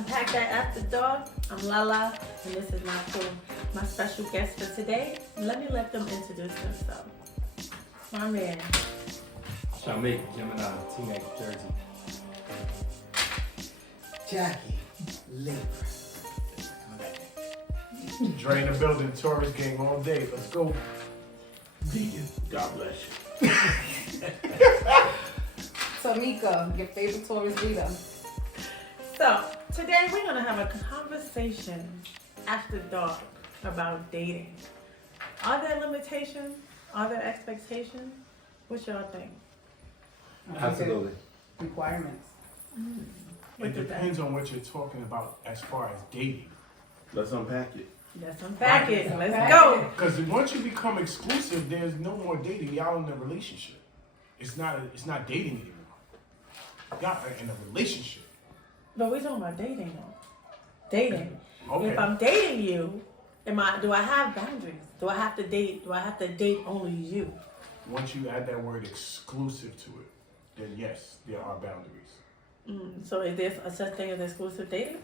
Unpack That After Dark. I'm Lala, and this is my special guest for today. Let them introduce themselves. My man. Shamik, Gemini, Teenage Jersey. Jackie, Libra. Drain the building, tourist gang all day. Let's go. Vegan. God bless you. Tamika, your favorite Taurus leader. So, today we're going to have a conversation after dark about dating. Are there limitations? Are there expectations? What y'all think? Absolutely. Requirements. It depends on what you're talking about as far as dating. Let's unpack it. Let's unpack it. Let's go. Because once you become exclusive, there's no more dating. Y'all in a relationship. It's not dating anymore. Y'all are in a relationship. But we're talking about dating though. Dating. Okay. If I'm dating you, do I have boundaries? Do I have to date only you? Once you add that word exclusive to it, then yes, there are boundaries. So is there a such thing as exclusive dating?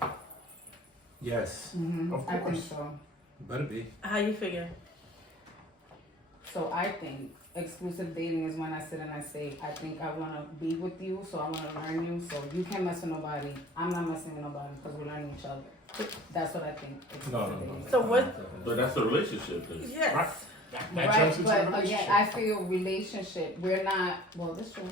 Yes. Of I think course. so. Better be. How you figure? So I think exclusive dating is when I sit and I say, I think I want to be with you, so I want to learn you, so you can't mess with nobody. I'm not messing with nobody because we're learning each other. That's what I think exclusive No. dating is. So what? But that's a relationship then. Yes. Right. That Right, jumps into a but relationship. again, I feel relationship, we're not, well, that's true.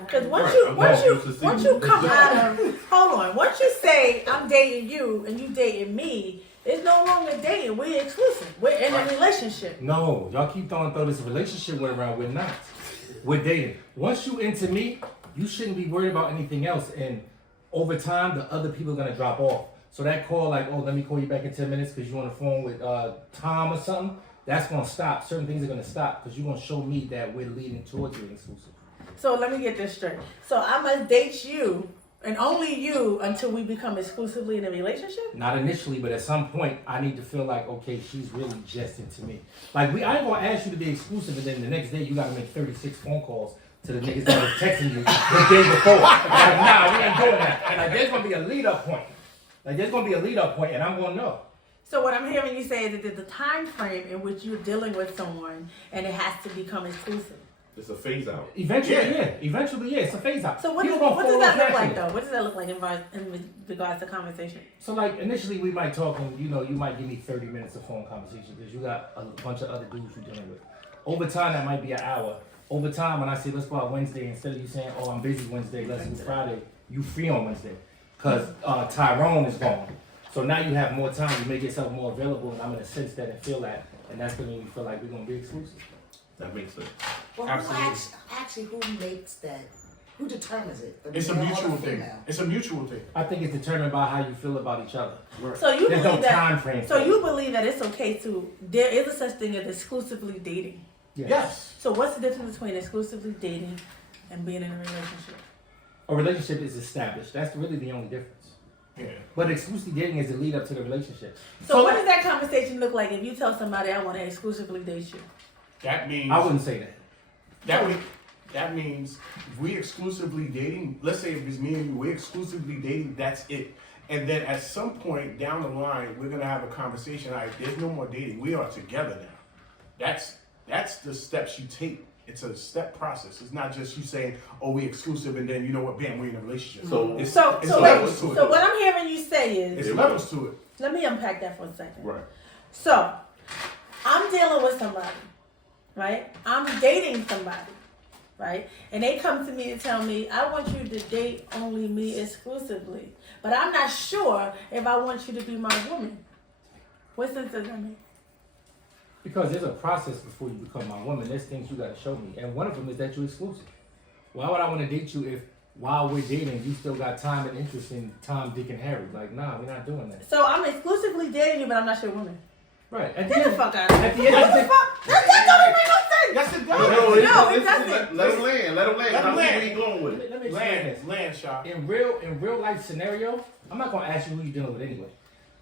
Because once Right. you come out of, hold on, once you say I'm dating you and you dating me, it's no longer dating. We're exclusive. We're in a relationship. No, y'all keep throw this relationship word around. We're not. We're dating. Once you into me, you shouldn't be worried about anything else. And over time, the other people are gonna drop off. So that call, like, oh, let me call you back in 10 minutes because you're on the phone with Tom or something. That's gonna stop. Certain things are gonna stop because you're gonna show me that we're leading towards being exclusive. So let me get this straight. So I must date you and only you until we become exclusively in a relationship? Not initially, but at some point, I need to feel like, okay, she's really just into me. Like, I ain't gonna ask you to be exclusive, and then the next day you gotta make 36 phone calls to the niggas that was texting you the day before. Like, nah, we ain't doing that. Like, there's gonna be a lead-up point. And I'm gonna know. So what I'm hearing you say is that there's a time frame in which you're dealing with someone and it has to become exclusive. It's a phase out. Eventually, yeah, it's a phase out. So what does People that gonna look fall off like naturally. though? What does that look like in regards to conversation? So like initially we might talk and you might give me 30 minutes of phone conversation because you got a bunch of other dudes you're dealing with. Over time that might be an hour. Over time when I say let's go out Wednesday, instead of you saying, oh I'm busy Wednesday, let's do Friday, you free on Wednesday. Because Tyrone is gone. So now you have more time, you make yourself more available and I'm gonna sense that and feel that. And that's gonna make me feel like we're gonna be exclusive. That makes sense. Well, Absolutely. who makes that? Who determines it? The It's a male or the mutual thing. female? It's a mutual thing. I think it's determined by how you feel about each other. So you There's believe no that? time frame. So you believe that it's okay there is a such thing as exclusively dating. Yes. So what's the difference between exclusively dating and being in a relationship? A relationship is established. That's really the only difference. Yeah. But exclusive dating is the lead up to the relationship. So what does that conversation look like if you tell somebody I want to exclusively date you? That means I wouldn't say that. that means if we exclusively dating, let's say if it's me and you, we're exclusively dating, that's it. And then at some point down the line, we're gonna have a conversation. All right, there's no more dating. We are together now. That's the steps you take. It's a step process. It's not just you saying, "Oh, we exclusive," and then you know what, bam, we're in a relationship. So- it's So levels to it. what I'm hearing you say is, It's levels to it. let me unpack that for a second. Right. So I'm dealing with somebody, right? I'm dating somebody, right? And they come to me and tell me, I want you to date only me exclusively. But I'm not sure if I want you to be my woman. What sense does that make? Because there's a process before you become my woman. There's things you gotta show me. And one of them is that you're exclusive. Why would I want to date you if while we're dating you still got time and interest in Tom, Dick, and Harry? Like, nah, we're not doing that. So I'm exclusively dating you, but I'm not your woman. Right. At Get the end- fuck out of here. At the end What of the the day, fuck? That don't make no sense. Yes, it No, does. it listen, doesn't. Let him land. Let him land. Let him How land. we going with let it? me explain this. Land shot. In real life scenario, I'm not gonna ask you who you're dealing with anyway.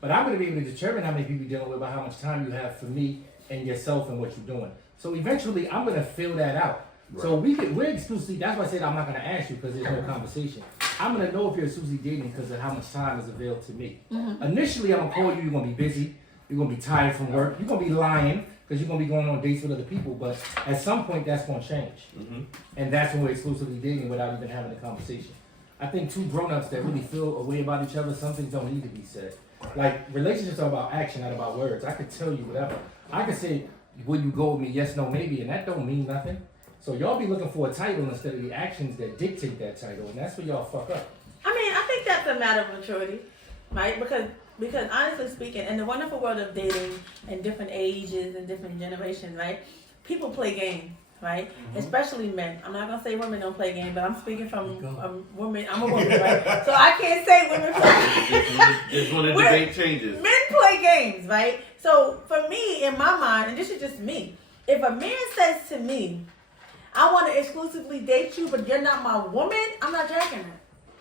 But I'm gonna be able to determine how many people you're dealing with by how much time you have for me and yourself and what you're doing. So eventually I'm gonna fill that out. So we're exclusively, that's why I said I'm not gonna ask you because there's no conversation. I'm gonna know if you're exclusively dating because of how much time is available to me. Initially, I'm gonna call you. You're gonna be busy. You're gonna be tired from work. You're gonna be lying because you're gonna be going on dates with other people. But at some point, that's gonna change, and that's when we're exclusively dating without even having a conversation. I think two grown-ups that really feel a way about each other, some things don't need to be said. Like, relationships are about action, not about words. I could tell you whatever. I could say, will you go with me? Yes, no, maybe, and that don't mean nothing. So y'all be looking for a title instead of the actions that dictate that title, and that's where y'all fuck up. I mean, I think that's a matter of maturity, right? Because honestly speaking, in the wonderful world of dating and different ages and different generations, right? People play games, right? Especially men. I'm not gonna say women don't play games, but I'm speaking from women. I'm a woman, right? So I can't say women play. It's when the debate changes. Men play games, right? So for me, in my mind, and this is just me, if a man says to me, I want to exclusively date you, but you're not my woman, I'm not jacking her.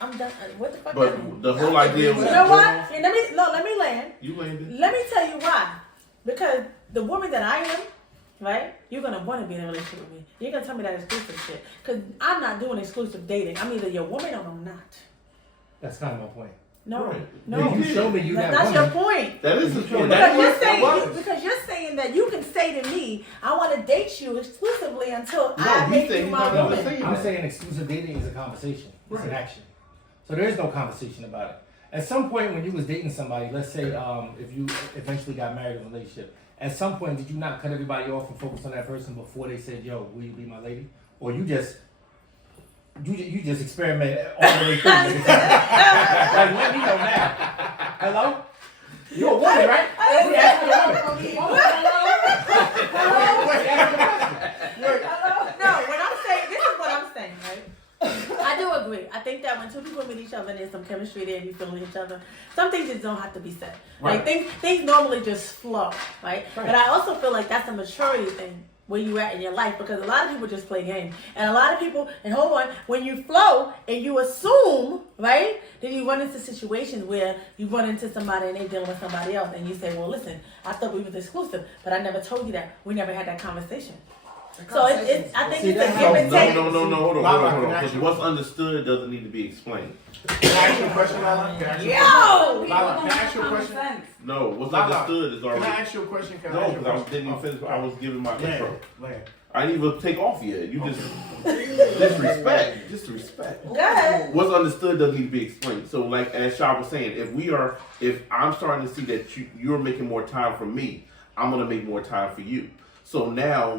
I'm done. What the fuck? that mean? But the whole idea You was know what? Yeah, let me land. You landed. Let me tell you why. Because the woman that I am, right? You're gonna want to be in a relationship with me. You're gonna tell me that exclusive shit. Cause I'm not doing exclusive dating. I'm either your woman or I'm not. That's kind of my point. No, Right. no. If you show me you That's that not woman, your point. That is the point. Because you're saying that you can say to me, I want to date you exclusively until I he make said you he's my not gonna woman. say I'm that. saying exclusive dating is a conversation. It's an Right. action. So there is no conversation about it. At some point when you was dating somebody, let's say if you eventually got married in a relationship, at some point did you not cut everybody off and focus on that person before they said, yo, will you be my lady? Or you just experiment all the way through. Like, let me know now. Hello? You're a woman, right? We asking a woman. No, what I'm saying, this is what I'm saying, right? I do agree. I think that when two people meet each other and there's some chemistry there and you feeling each other, some things just don't have to be said. Like things normally just flow, right? But I also feel like that's a maturity thing where you at in your life, because a lot of people just play games. And a lot of people, and hold on, when you flow and you assume, right, then you run into situations where you run into somebody and they dealing with somebody else and you say, well, listen, I thought we was exclusive, but I never told you that. We never had that conversation. So it's I think See, it's a that's give and take. No, hold on. Lala, can I Because ask you- what's understood doesn't need to be explained. Can I ask you a question, Lala? Can I ask you a question? Yo! Lala, can I ask you a question? No, what's Lala, understood is Can already. I ask you a question? Can I No, ask you a because I question? didn't even finish. I was giving my intro. Land. I didn't even take off yet. You just disrespect. Disrespect. Go ahead. What's understood doesn't need to be explained. So, like as Shah was saying, if I'm starting to see that you're making more time for me, I'm gonna make more time for you. So now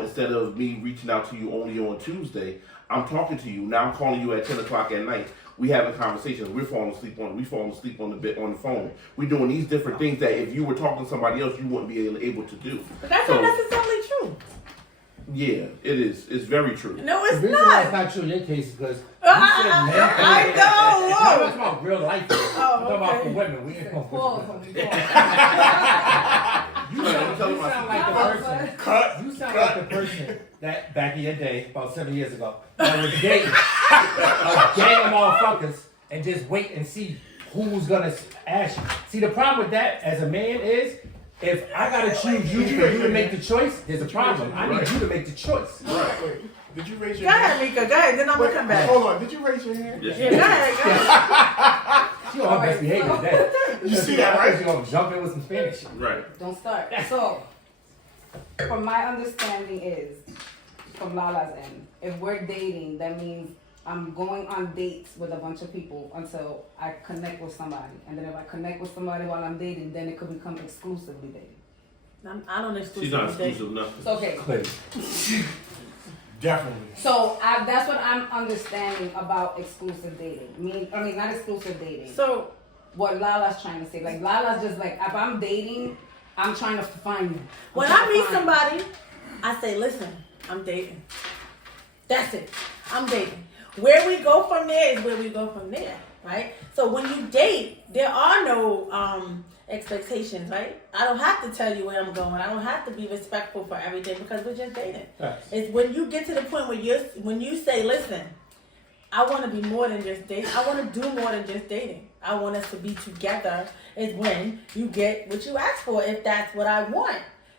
instead of me reaching out to you only on Tuesday, I'm talking to you. Now I'm calling you at 10 o'clock at night. We having conversations. We falling asleep on the phone. We're doing these different things that if you were talking to somebody else, you wouldn't be able to do. But that's So- not necessarily true. Yeah, it is. It's very true. No, it's The reason why it's not. not true in your case is because I know. I'm talking about real life. I'm talking about okay. for women. We ain't gonna You Right, sound like the person. Cut. You sound like the person that back in your day, about 7 years ago, that was dating a gang of motherfuckers and just wait and see who's gonna ask you. See, the problem with that as a man is, if I gotta choose you for you to make the choice, there's a problem. I need you to make the choice. Right. Wait. Did you raise Go your hand? ahead, Mika. Go ahead. Then I'm Wait, gonna come back. Hold on. Did you raise your hand? Yes, Yeah, go ahead. Go ahead. She on her best behavior today. You see that, right? She gonna jump in with some Spanish. Right. Don't start. So, from my understanding is, from Lala's end, if we're dating, that means I'm going on dates with a bunch of people until I connect with somebody. And then if I connect with somebody while I'm dating, then it could become exclusively dating. I don't She's not exclusively date. exclusive nothing. So, okay. Clearly. Definitely. So, that's what I'm understanding about exclusive dating. I mean, not exclusive dating. So What Lala's trying to say. Like, Lala's just like, if I'm dating, I'm trying to find you. when I meet somebody, I say, listen, I'm dating. That's it. I'm dating. Where we go from there is where we go from there, right? So when you date, there are no expectations, right? I don't have to tell you where I'm going. I don't have to be respectful for everything because we're just dating. Right. It's when you get to the point where when you say, listen, I want to be more than just dating. I want to do more than just dating. I want us to be together is when you get what you ask for, if that's what I want.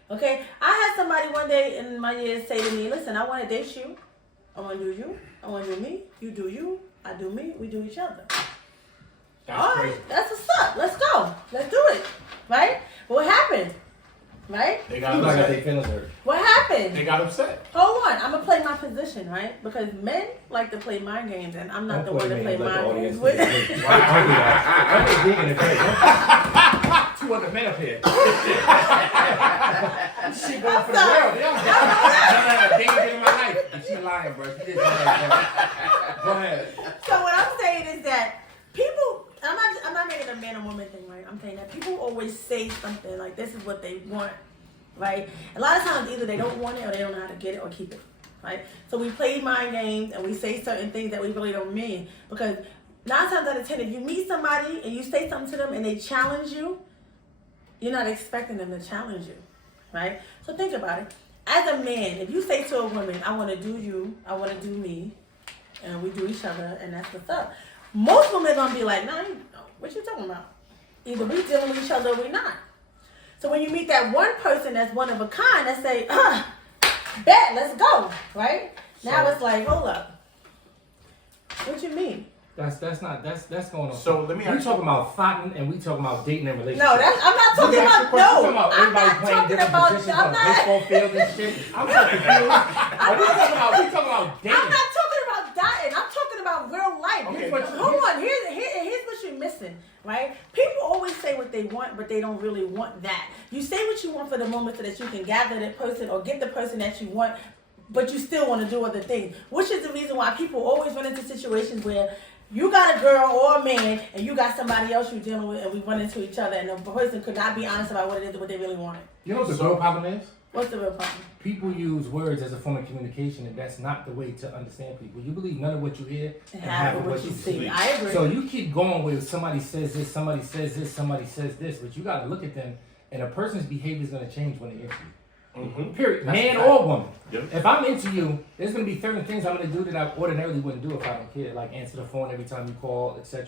Okay? I had somebody one day in my years say to me, listen, I want to date you. I want to do you. I want to do me. You do you. I do me, we do each other. That's All crazy. right, that's what's up. Let's go. Let's do it. Right? But what happened? Right? They You got like I upset. think feelings hurt. What happened? They got upset. Hold on, I'm gonna play my position, right? Because men like to play mind games, and I'm not the one to play mind games with. I'm just digging it, right? 200 men up here. She going for the world. I've never had a ding in my life. And she lying, bro. She just lying. Go ahead. So what I'm saying is that people, I'm not making a man or woman thing, right? I'm saying that people always say something like this is what they want, right? A lot of times either they don't want it or they don't know how to get it or keep it, right? So we play mind games and we say certain things that we really don't mean, because 9 times out of 10, if you meet somebody and you say something to them and they challenge you, you're not expecting them to challenge you, right? So think about it. As a man, if you say to a woman, I want to do you, I want to do me, and we do each other, and that's what's up. Most women are going to be like, nah, what you talking about? Either we dealing with each other or we not. So when you meet that one person that's one of a kind that say, bet, let's go, right? Now it's like, hold up. What you mean? That's going on. So let me We ask talking about fighting and we talking about dating and relationships. No, I'm not talking about, We're talking about I'm everybody not playing talking different about, positions I'm on the not. baseball field and shit. I'm so confused. We talking about dating. I'm not talking about dating. I'm talking about real life. Okay, Hold on. Here's what you're missing, right? People always say what they want, but they don't really want that. You say what you want for the moment so that you can gather that person or get the person that you want, but you still want to do other things, which is the reason why people always run into situations where you got a girl or a man and you got somebody else you're dealing with and we run into each other and the person could not be honest about what it is, what they really wanted. You know what the real problem is? What's the real problem? People use words as a form of communication, and that's not the way to understand people. You believe none of what you hear and half of what you see. I agree. So you keep going with somebody says this, somebody says this, somebody says this, but you got to look at them, and a person's behavior is going to change when they enter you. Mm-hmm. Period. That's Man a fact. or woman. Yep. If I'm into you, there's going to be certain things I'm going to do that I ordinarily wouldn't do if I don't care, like answer the phone every time you call, etc.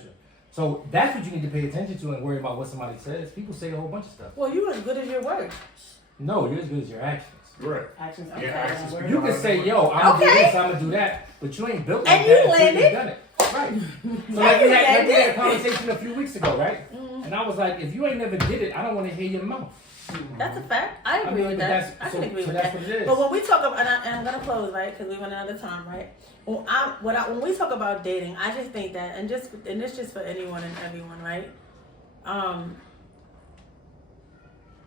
So that's what you need to pay attention to and worry about what somebody says. People say a whole bunch of stuff. Well, you as good as your words. No, you're as good as your actions. Right. Actions. Okay. Yeah, actions speak You louder can than say, words. yo, I'm going to do Okay. this, I'm going to do that, but you ain't built like And that you until landed. you've done it. Right. So And you we had a landed. conversation a few weeks ago, right? And I was like, if you ain't never did it, I don't want to hear your mouth. That's a fact. I agree with but that. that's- I can so- agree so with that's that. what it is. But when we talk about, and I'm gonna close, right? Because we went another time, right? When we talk about dating, I just think that, and this just for anyone and everyone, right?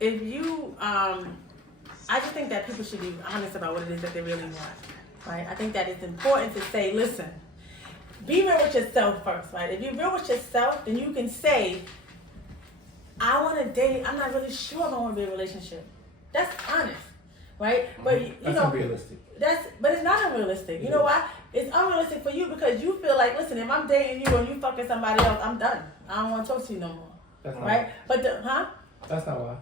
If you, I just think that people should be honest about what it is that they really want, right? I think that it's important to say, listen, be real with yourself first, right? If you're real with yourself, then you can say, I want to date. I'm not really sure if I want to be in a relationship. That's honest, right? But you That's know, unrealistic. but it's not unrealistic. You know why? It's unrealistic for you because you feel like, listen, if I'm dating you and you fucking somebody else, I'm done. I don't want to talk to you no more, That's not right? But That's not why.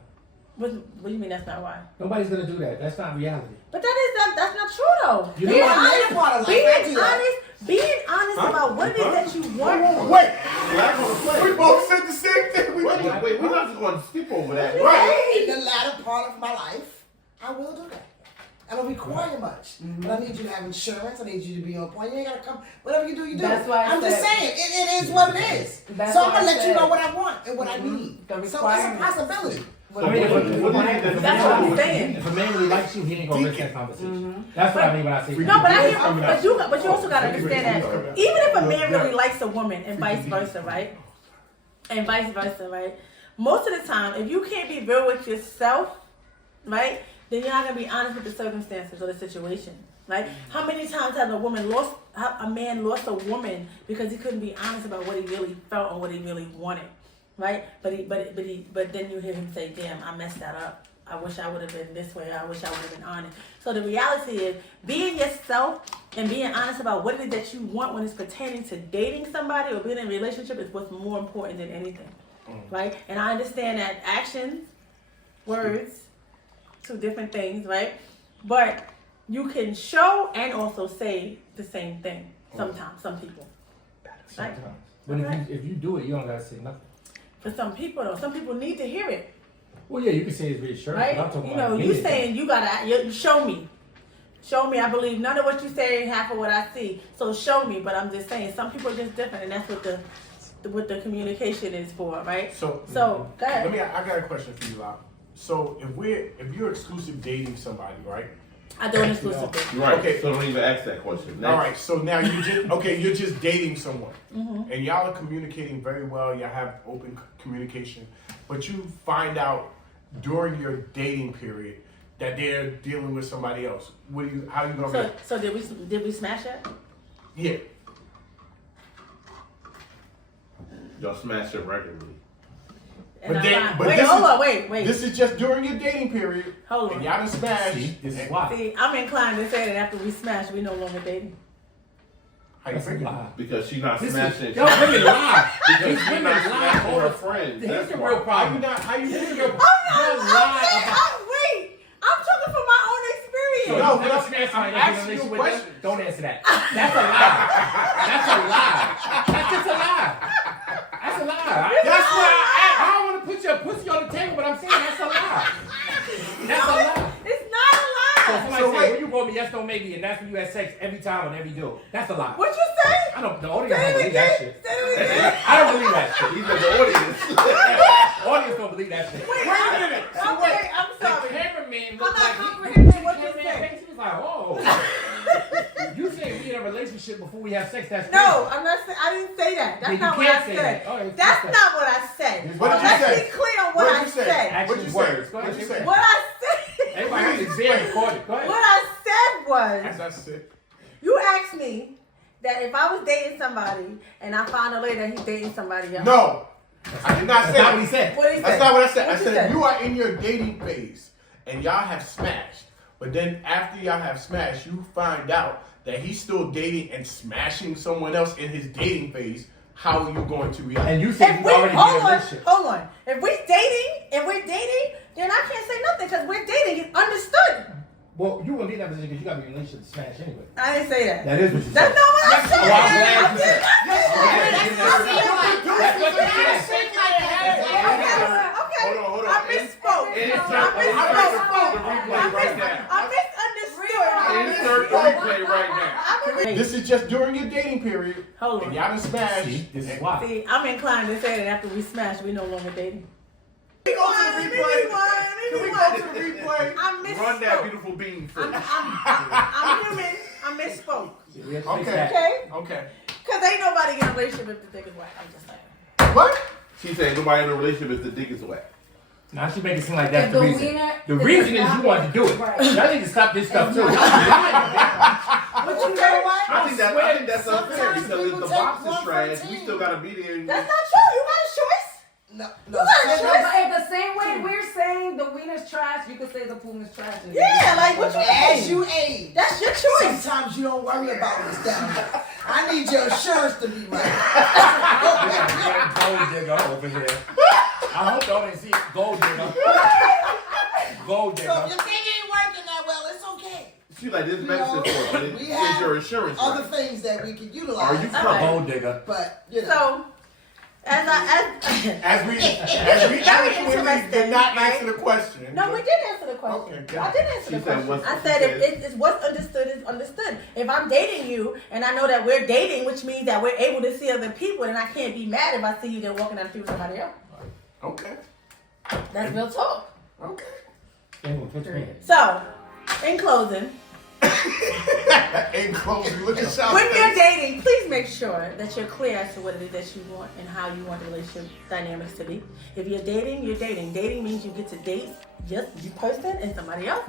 What do you mean that's not why? Nobody's going to do that. That's not reality. But that's not true though. You Being know what? I want to like that, too. being honest about what it is that you want. Wait, we both said the same thing. Wait, we're not just going to skip over that. Right. In the latter part of my life, I will do that. I don't require much. But I need you to have insurance. I need you to be on point. You ain't got to come. Whatever you do, you do. That's why I I'm just said- saying, it is what it is. That's So I'm why going to I let you said- know what I want and what I need. The So it's a requirements. possibility. I mean, if what do you think a That's what I'm saying. If a man really likes you, he ain't going to risk that conversation. That's what I mean when I say No, but I hear, Coming out. but you also gotta understand that even if a man really likes a woman and vice versa, right? And vice versa, right? Most of the time, if you can't be real with yourself, right, then you're not gonna be honest with the circumstances or the situation, right? How many times has a man lost a woman because he couldn't be honest about what he really felt or what he really wanted, right? But then you hear him say, "Damn, I messed that up. I wish I would have been this way. I wish I would have been honest." So the reality is being yourself and being honest about what it is that you want when it's pertaining to dating somebody or being in a relationship is what's more important than anything, right? And I understand that actions, words, two different things, right? But you can show and also say the same thing sometimes, some people. Right? Sometimes. But if you do it, you don't got to say nothing. For some people though, some people need to hear it. Well, yeah, you can say it's reassuring. Right? But I'm talking You about know, you meaning saying you gotta show me Show me. I believe none of what you say, half of what I see. So show me. But I'm just saying, some people are just different, and that's what the communication is for, right? So go ahead. I got a question for you, Lau. So if you're exclusive dating somebody, right? I do an exclusive thing. Right. Okay. So don't even ask that question. All right. So now you're just dating someone, Mm-hmm. and y'all are communicating very well. Y'all have open communication, but you find out during your dating period that they're dealing with somebody else. How are you gonna react? So did we smash it? Yeah. Y'all smash it regularly. And But I then- find- but wait, this hold is- on, wait. This is just during your dating period. Hold on. And y'all done smashed. See, this is why. See, I'm inclined to say that after we smash, we no longer dating. How you That's a figure? lie. Because she's not This smashing. is, y'all women lie. Because These she's women not lie smashing all her the friends. Here's That's the why. real How you problem. not? How you You're figure? lying about. Wait, I'm talking from my own experience. So No, you but never I'm- smashed somebody I'm that's in a asking you a relationship with them? question. Don't answer that. That's a lie. That's a lie. That's just a lie. That's a lie. That's why I don't want to put your pussy on the table, but I'm saying that's a lie. That's a lie. It's not a So lie. somebody So say, wait. when you call me yes, no, maybe, and that's when you have sex every time on every deal. That's a lie. What you say? I don't, the audience Say don't it believe that again. shit. Say it again. I don't believe that shit. Even the audience. Audience don't believe that shit. Wait, Wait a minute. So wait. Okay, I'm The sorry. cameraman I'm looked not like comprehending what you cameraman said. face, he was like, oh. You say we in a relationship before we have sex, that's No, crazy. I'm not. I didn't say that. That's Then you not what can't I say said. that. Oh, it's That's just not what I said. What did you Let's say? be clear on what What I did you say? said. Action What'd you say? words. Go ahead. What'd you say say? What I said. Everybody is being recorded. Go ahead. What I said was, As I said. you asked me that if I was dating somebody and I found out later that he's dating somebody else. No. I did not say That's not that. what he said. What did he say? That's not what I said. I What you said said? you are in your dating phase and y'all have smashed. But then after y'all have smashed, you find out that he's still dating and smashing someone else in his dating phase. How are you going to react? And you said If you we, already been in a hold relationship. on. If we're dating, then I can't say nothing because we're dating. It's understood. Well, you wouldn't be in that position because you got to be in a relationship to smash anyway. I didn't say that. That is what you That's said. not what I said. Oh, I'm glad I you did said. not say that. That's what you said. Okay. Hold on. I misspoke. Insert the replay right now. I misunderstood. Insert the replay right now. This is just during your dating period. Hold And on. y'all done smashed. See, this is why. See, I'm inclined to say that after we smash, we no longer dating. Can we go to the replay? Can we go to the replay? I misspoke. Run that beautiful bean for me. I'm human. I misspoke. We have to fix Okay. that. Okay? Okay. Because ain't nobody in a relationship if the dick is white. I'm just saying. What? She said nobody in a relationship if the dick is wet. Now she make it seem like that's If the the reason. wiener The is reason is not- you want to do it. Right. Y'all need to stop this stuff too. It's Y'all not- be lying about But you know what? I think that's unfair Sometimes because if people the take box is one for trash, a we team. still gotta be there. And That's not true. You got a choice. No. You got a But choice. in the same way we're saying the wiener's trash, you could say the puma's trash. Yeah, like what you As mean? you age, That's your choice. sometimes you don't worry about what's down there. I need your insurance to be right. gold digger over here. I hope y'all didn't see it. Gold digger. Gold So digger. if your thing ain't working that well, it's okay. she like this You medicine know, for it. we It's have your insurance. Other Right? things that we can Are utilize. you All right. Gold digger. But you know. So, as As we Very eloquently interesting, did not right? answer the question. no, we did answer the question. Okay, good. I did answer She the said question. what's- I she said said- if it's what's understood is understood. If I'm dating you and I know that we're dating, which means that we're able to see other people, then I can't be mad if I see you there walking down the street with somebody else. Okay. That's real talk. Okay. So, in closing, In closing, look at y'all. when you're dating, please make sure that you're clear as to what it is that you want and how you want the relationship dynamics to be. If you're dating, you're dating. Dating means you get to date just you person and somebody else.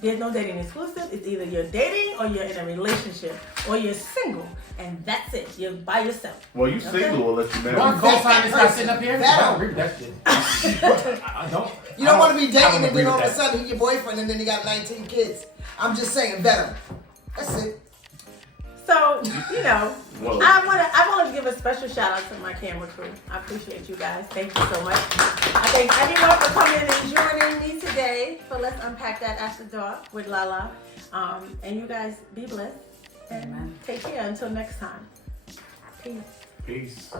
There's no dating exclusive. It's either you're dating or you're in a relationship or you're single, and that's it. You're by yourself. Well, you Okay. single unless you You want married. to co-sign this guy sitting up here? That- I don't agree with that shit. I don't. You don't want to be I dating don't and agree then all with of a that. sudden he's your boyfriend and then you got 19 kids. I'm just saying, vet him. That's it. So, you know, Whoa. I want to give a special shout out to my camera crew. I appreciate you guys. Thank you so much. I thank everyone for coming and joining me today for Let's Unpack That After Dark with Lala. And you guys be blessed and Amen. take care until next time. Peace. Peace.